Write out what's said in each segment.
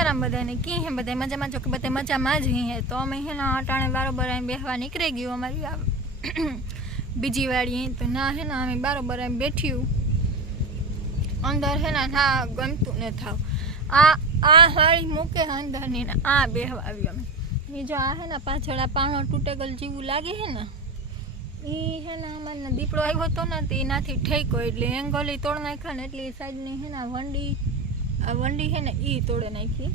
सीताराम बधाने की है बधाई मजा में जो कि बधाई मजा में ज ही है। तो अमे है ना अटाणे बराबर बेहवा निकली गई अमारी बीजी वाड़ी तो ना है ना अमे बराबर बैठी अंदर है ना गमतू न था आ हाड़ी मूके अंदर नहीं ना आ बेहवा अमे जो आ है ना पाछड़ पाणो तूटेगल जीव लगे है ना ई है ना अमने दीपड़ो आव्यो तो ना तेनाथी ठेको एटले एंगल तोड़ नाख्या ने एटली साइड ने है ना वंडी है ना ई तोड़े नाखी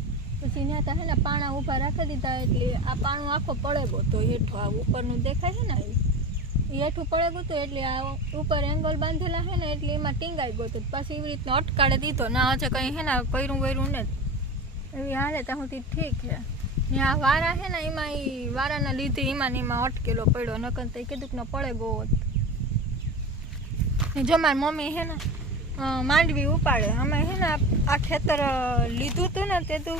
पछी न्या ता है ना पाणा ऊभा राखी दीधा एटले आ पाणो आखो पड़े गयो तो हेठो आ उपरनु देखाय है ना ई हेठो पड़े गयो तो एटले आ ऊपर एंगल बांधेला है ना एटले एमां टींगाई गयो तो पाछी एवी रीतना अटकाड़े दीधो ना हजे कई है ना कर्युं वर्युं ने एवी हाले ता हुंदी ठीक है। ने आ वारा है ना एमां ई वाराना लीधे एमां ने एमां अटकेलो पड्यो नकर तो कीधुं के न पड़े गयो जो मारी मम्मी है ना मांडवी उपाड़े अमे है ना आ खेतर लीधुं तो ने ते तो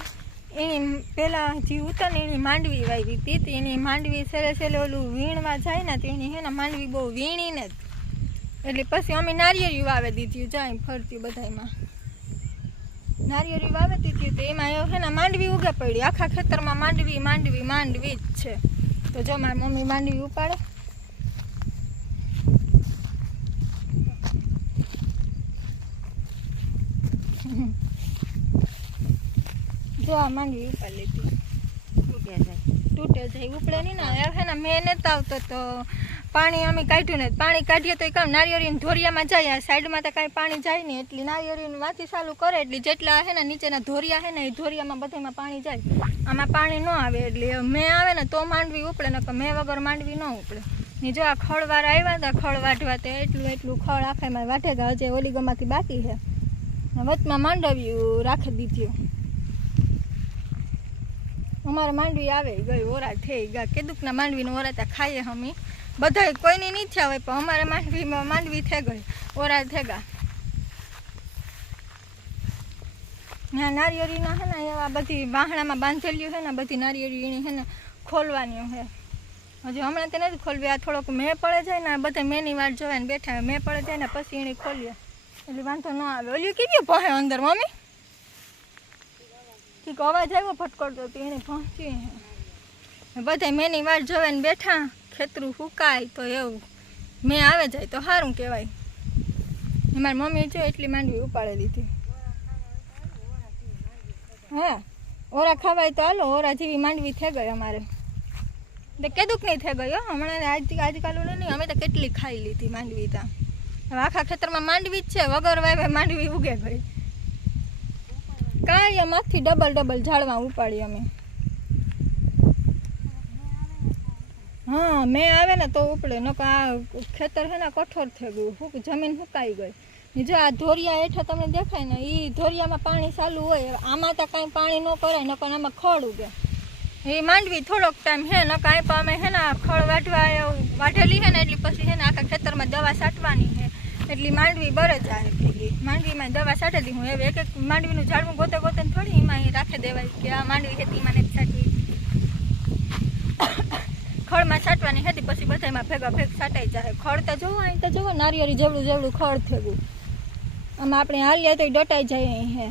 एनी पेला जी उता ने एनी मांडवी वावी थी तो एनी मांडवी सेले सेले ओलू वीणवा जाए ने तो एनी है ना मांडवी बहु वीणी ने एटले पछी अमे नारिયેળી वावे दीधी जाए फरती बधाईमां नारिયેળી वावे दीधी तो एमां है ना मांडवी उगे पड़ी आखा खेतर में मांडवी मांडवी मांडवी ज छे। तो जो मारी मम्मी मांडवी उपाड़े जो आ मांडवी उपाड़ लेती टूटे जाए उपड़े नहीं ना है ना मैं नहीं आवतो तो पानी अमे काढ्યું ने पानी काढीए तो काम नारिયેળી धोरिया में जाए साइड में तो कई पानी जाए नहीं एटली नारिયેળી वाथी चालू करे एटली जेटला है ना नीचेना धोरिया है ना ए धोरिया में बधाईमां पानी जाए आमां पानी न आवे एटले मैं आवे ने तो मांडवी उपड़े नकर मैं वगर मांडवी न उपड़े ने जो आ खळवार आव्या था खळ वाटवा ते एटલું खळ आखामां वाटेगा हजे ओली गमाती बाकी है वचमां मांडवी राखी दीधी अमारे मांडवी आवे गई ओरा थई गया केदुकना मांडवी ने ओरा खाए हमी बधाई कोईनी नहीं थया होय पण अमारे मांडवी में मांडवी थई गई ओरा थेगा ना नारिયેળી ना है ना एवा बधी वाहणा में बांधेली है ना बधी नारिયેળી है ना खोलवानी है हजे हमणे ते नहीं खोलवी आ थोड़ोक मे पड़े जाए ने बधा मेनी वाट जोवे ने बैठा मे पड़े जाए ने पछी एनी खोलीए एटले वांधो न आवे ओली कीधुं पहे अंदर मम्मी ठीक अवाज आव्यो फटकड़तो तो एने पहोंची बधाई मेनी वाट जोवे ने बैठा खेतरू हुकाय तो एवुं मैं आवे जाए तो सारूं कहेवाय मारी मम्मी जो एटली मांडवी उपाड़ी लीधी हाँ ओरा खावाय तो हालो ओरा जेवी मांडवी थई गई अमारे तो केदुक नहीं थई गई हमणे आजकाल नहीं अमे तो केटली खाई लीधी मांडवी ता हवे आखा खेतर में मांडवी ज छे वगर वावे मांडवी उगे गई काई एमांथी डबल डबल झाड़वा उपाड़ी अमे हाँ मैं आवे ना तो उपड़े न खेतर है ना कठोर थे गयु जमीन हुकाई गई जो आ धोरिया हेठा तमने देखाय ने ई धोरिया में पानी चालू होय आमा तो कई पानी न कराय नकर आमां खड़ उगे ए मांडवी थोड़ोक टाइम है न कई पण अमे है ना खड़ वाढेली है ना एटली पछी है ना आखा खेतर में दवा छाटवानी है एटली मांडवी बरे जाए भेगी मांडवी में दवा छाटी दी हूँ एक एक मांडवी झाड़वू गोते गोते थोड़ी एमां राखी देवाय कि आ मांडवी हेती माने छाटवी खड़ में छाटवानी हती पछी बधाईमां भेगा भेग छाटाई जाए खड़ तो जोવો અહીં तो जोવો नारिયેળી जेवड़ું जेवड़ું खड़ थेगुं आमां आपणे हालीए तो डटाई जाए અહીં है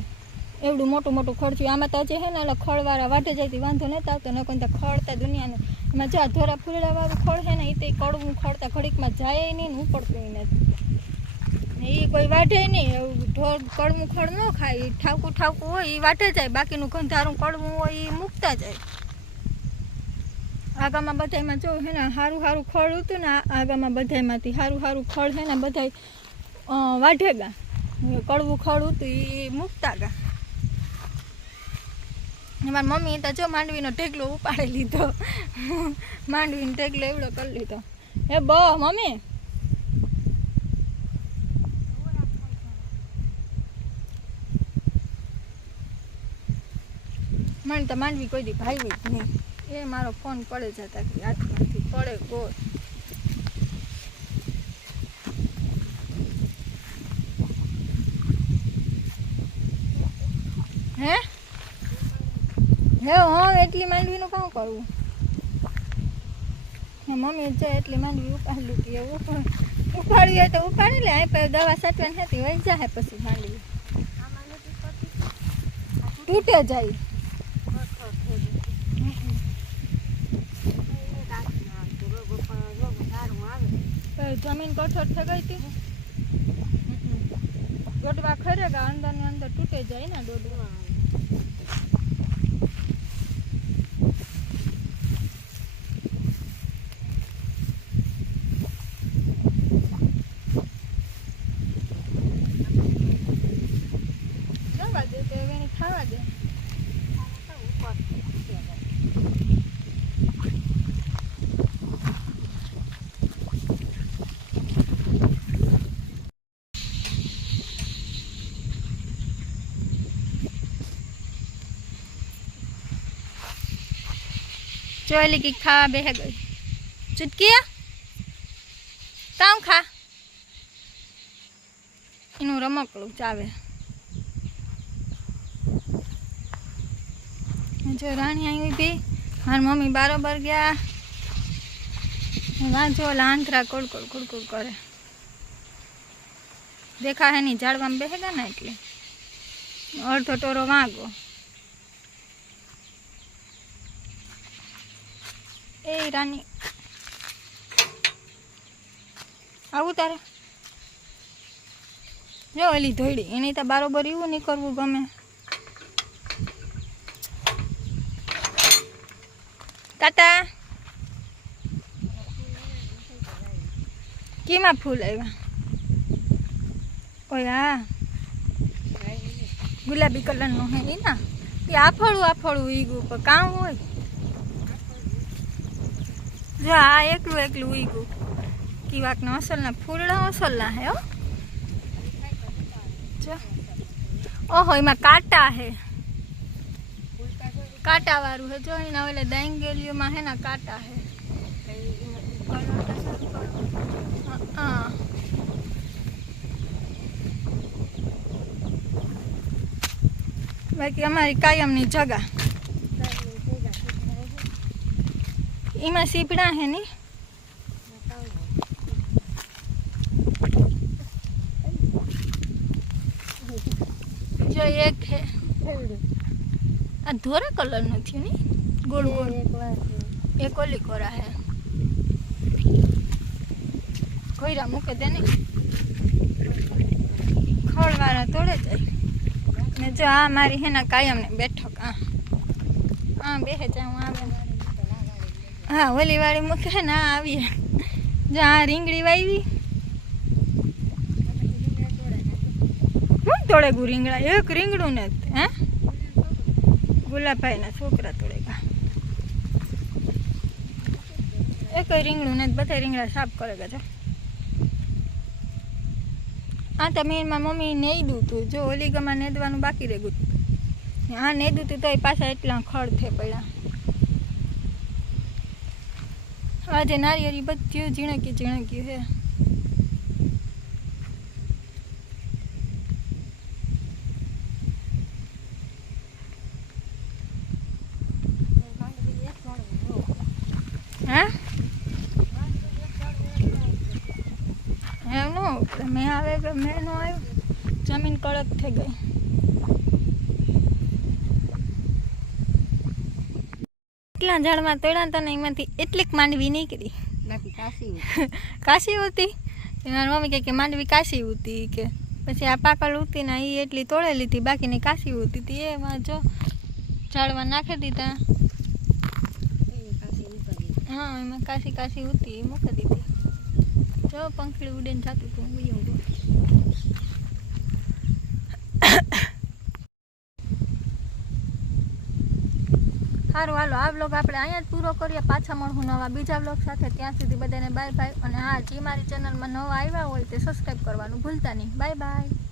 एवडું मोटું मोटું खड़ थयुं आमां तो हजे है ने खड़वाळा वाटे जायती वांधो नहोतो आवतो नकर तो खड़ तो दुनियाने एमां जो धोरा फूलડાવાળું खड़ है ने ए कड़वुं खड़ तो घड़ीकमां जाए नहीं ने उपड़तुं नहीं ए कोई वाटे नहीं ढोर कड़वुं खड़ न खाय ठावकું ठावकું होय ए वाटे जाए बाकीनुं गंधारुं कड़वुं होय ए मूकता जाए आगामां बधाईमां जो है ना हारू हारू खड़ हतुं ने आगामां बधाईमांथी हारू हारू खड़ है ने बधाई वाढेगा कड़वुं खड़ हतुं ए मूकता गा मारी मम्मी तो जो मांडवीनो ढेगलो उपाड़ी लीधो मांडवीनो ढेगलो एवडो कर लीधो ए बो मम्मी मन तो मांडवी कोई दी भाई नहीं ये मारो फोन पड़े जाता कि हाथमांथी पड़े गो हे हे हाँ एटली मांडवी नु कां करवू मम्मी जो एटली मांडवी उपाड़ी लीधी उपाड़ी है तो उपाड़ी ले आ पर दवा छाटवानी हती वही जाए पछी मांडवी तूटे जाए जमीन कठोर थे गई थी डोडवा खरेगा अंदर ने अंदर टूटे जाए ना डोडवा जवा दे तो एने खावा दे चोली की खा बेह गई चुटकिया काम खा इनु रमकड़ू चावे जो रानी आई हुई थी मार मम्मी बराबर गया वहाँ जो लांतरा कुड़ कुड़ कुड़ कुड़ करे देखा है नहीं झाड़वा में बेहेगा ना એટલે અડધો ટોરો વાગો ए रानी आવું તારે જો ઓલી ધોઈડી એની તો બરાબર એવું નહીં કરવું ગમે કાતા કેમાં ફૂલ આવ્યા ઓય આ ગુલાબી કલરનું હે એ ના એ આફળું ઈગું પણ કામ હોય जो आ एकलू एकलू उगू कीवाक ना असलना फूलड़ा असलना है ओ जो ओहो इमा काटा है काटा वारू है जो इना वाले डांगेलियो में है ना काटा है हाँ बाकी हमारी कायमनी जगह इमा सीपड़ा है नी जो एक है आ धोरा कलर नो थी नी गोल गोल एक ओली कोरा है कोई रा मुके देने खड़वारा तोड़े जाए ने जो आ मारी है ना कायम ने बैठक हाँ बेहे जाऊँ आ हाँ ओली वाली मुके ना आवी जहाँ રીંગણી વાવી હું તોડે ગુ રીંગણા એક રીંગણું ને હે ગુલાબભાઈ ના છોકરા તોડેગા એક રીંગણું ને બધા રીંગણા સાફ કરેગા જો આ તમે એમાં મમ્મી નેદું તું જો ઓલી ગમાં નેદવાનું બાકી રહી ગયું હા નેદું તું તોય પાછા એટલા ખડ થે પડ્યા आज नारियल बच्ची झीणकी है मैं आवे मैं नो आयो जमीन कड़क थे गई એટલા ઝાડમાં તોડ્યા હતા ને એમાંથી એટલીક માંડવી નીકળી કાશી હતી મારી મમ્મી કહે કે માંડવી કાશી હતી કે પછી આ પાકળ ઉતી ને એ એટલી તોડેલી હતી બાકીની કાશી હતી હતી એમાં જો ઝાડમાં નાખી દીધા हाँ एम काशी काशी होती मूकी दीदी जो पंखड़ी उड़े जाती तो सारू हालो आ व्लॉग આપણે અહીંયા જ પૂરો કરીએ પાછા મળું નવા બીજા વ્લોગ સાથે ત્યાં સુધી બધાને બાય બાય અને હા જે મારી ચેનલમાં નવા આવ્યા હોય તે સબસ્ક્રાઇબ કરવાનું ભૂલતા નહીં બાય બાય